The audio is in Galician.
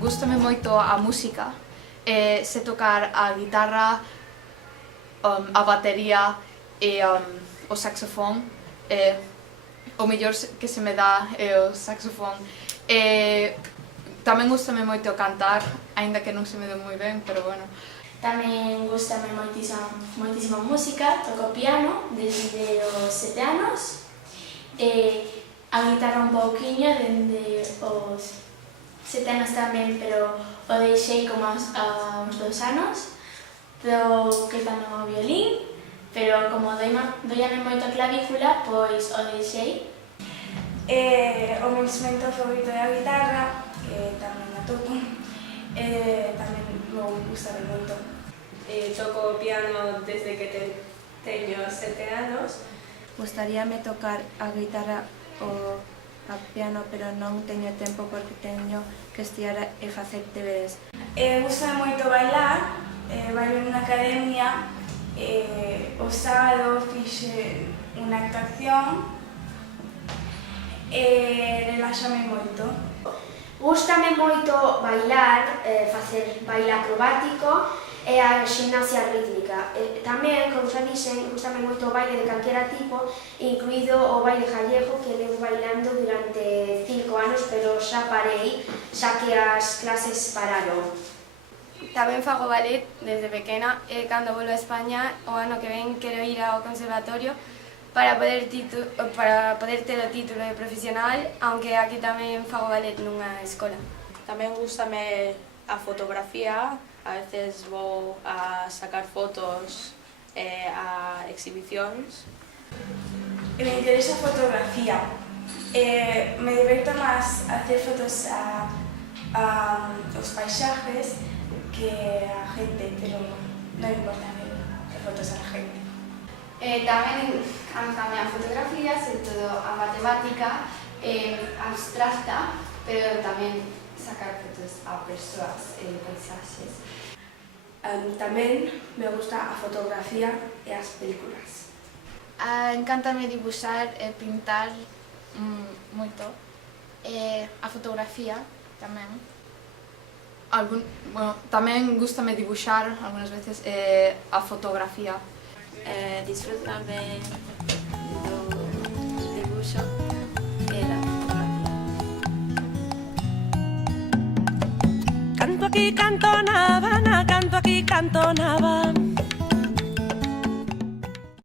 Gústame moito a música, sé tocar a guitarra, a batería e o saxofón. O mellor que se me dá é o saxofón. Tamén gústame moito cantar, aínda que non se me dé moi ben, pero bueno. Tamén gustame moitísimo a música, toco piano desde os 7 anos, a guitarra un pouquiño dende os 7 anos tamén, pero o deixei como aos 2 anos, tocando o violín, pero como doiame moito a clavícula, pois o deixei. O meu instrumento favorito é a guitarra, que tamén a toco, tamén me gusta moito. Toco o piano desde que teño 7 anos. Gustaríame tocar a guitarra ou a piano, pero non teño tempo porque teño que estudiar e facer deberes. Gústame moito bailar, bailo nunha academia, o sábado fixe unha actuación e relaxame moito. Gústame moito bailar, facer baile acrobático e a ximnasia rítmica. Tamén, como xa dixen, gústame moito o baile de calquera tipo, incluído o baile gallego que levo bailando durante 5 anos, pero xa parei, xa que as clases pararon. Tamén fago ballet desde pequena e cando volvo a España o ano que ven quero ir ao conservatorio para poder ter o título de profesional, aunque aquí tamén fago ballet nunha escola. Tamén gústame a fotografía, a veces vou a sacar fotos a exhibicións. Me interesa a fotografía, me diverto máis a hacer fotos aos paisajes que a gente, pero non importa ver fotos a la gente. Tamén encantame a fotografía, sobre todo a matemática abstracta, pero tamén sacar fotos a persoas e paisaxes. Tamén me gusta a fotografía e as películas. Encántame dibuixar e pintar moito. A fotografía tamén. Tamén gústame dibuixar algunhas veces a fotografía. Disfrútame do dibuixo e da fotografía. Canto aquí, canto na Habana, canto aquí, canto na Habana.